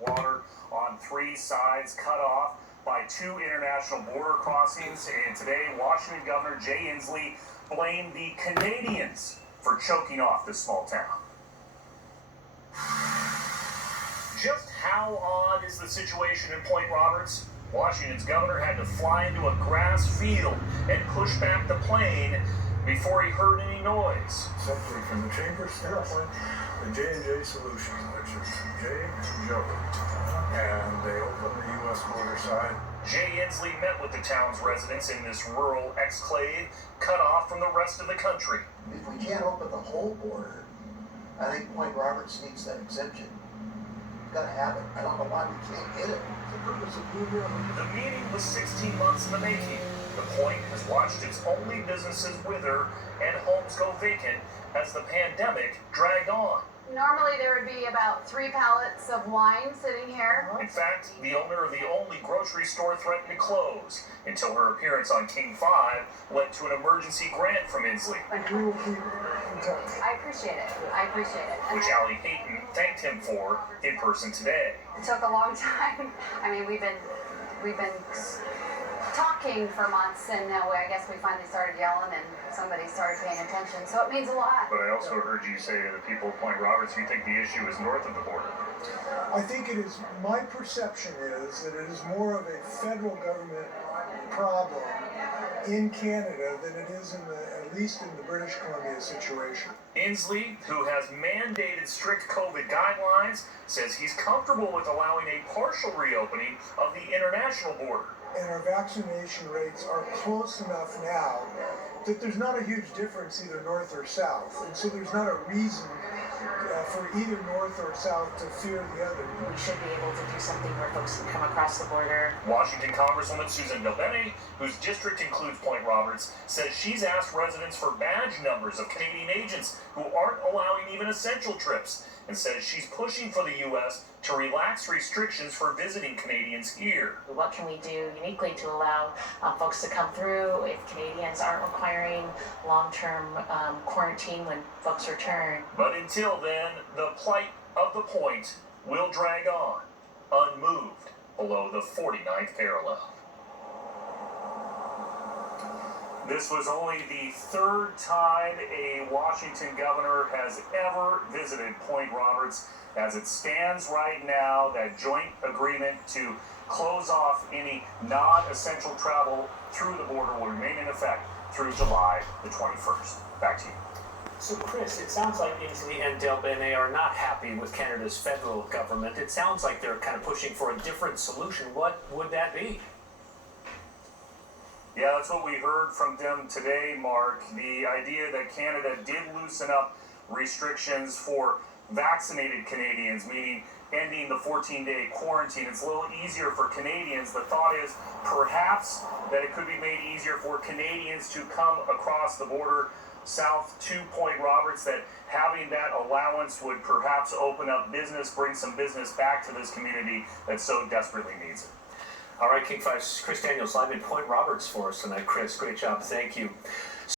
water on three sides, cut off by two international border crossings. And today, Washington Governor Jay Inslee blamed the Canadians for choking off this small town. Just how odd is the situation in Point Roberts? Washington's governor had to fly into a grass field and push back the plane before he heard any noise. Simply from the chamber standpoint, the J&J solution, which is Jay and Joe, and they opened the U.S. border side. Jay Inslee met with the town's residents in this rural exclave, cut off from the rest of the country. If we can't open the whole border, I think Point Roberts needs that exemption. We've got to have it. I don't know why we can't get it. The meeting was 16 months in the making. The Point has watched its only businesses wither and homes go vacant as the pandemic dragged on. Normally there would be about 3 pallets of wine sitting here. In fact, the owner of the only grocery store threatened to close until her appearance on King 5 led to an emergency grant from Inslee, I appreciate it. I appreciate it. which Allie Payton thanked him for in person today. It took a long time. I mean, we've been talking for months, and I guess we finally started yelling, and somebody started paying attention. So it means a lot. But I also heard you say to the people of Point Roberts, you think the issue is north of the border. I think it is, my perception is that it is more of a federal government problem in Canada than it is at least in the British Columbia situation. Inslee, who has mandated strict COVID guidelines, says he's comfortable with allowing a partial reopening of the international border. And our vaccination rates are close enough now that there's not a huge difference either north or south. And so there's not a reason for either north or south to fear the other. We should be able to do something where folks can come across the border. Washington Congresswoman Susan Delbene, whose district includes Point Roberts, says she's asked residents for badge numbers of Canadian agents who aren't allowing even essential trips, and says she's pushing for the U.S. to relax restrictions for visiting Canadians here. What can we do uniquely to allow folks to come through if Canadians aren't requiring long-term quarantine when folks return? But until then, the plight of the Point will drag on, unmoved below the 49th parallel. This was only the third time a Washington governor has ever visited Point Roberts. As it stands right now, that joint agreement to close off any non-essential travel through the border will remain in effect through July the 21st. Back to you. So, Chris, it sounds like Inslee and Delbene are not happy with Canada's federal government. It sounds like they're kind of pushing for a different solution. What would that be? Yeah, that's what we heard from them today, Mark. The idea that Canada did loosen up restrictions for vaccinated Canadians, meaning ending the 14-day quarantine. It's a little easier for Canadians. The thought is perhaps that it could be made easier for Canadians to come across the border south to Point Roberts, that having that allowance would perhaps open up business, bring some business back to this community that so desperately needs it. All right, King 5's Chris Daniels live in Point Roberts for us tonight. Chris, great job. Thank you.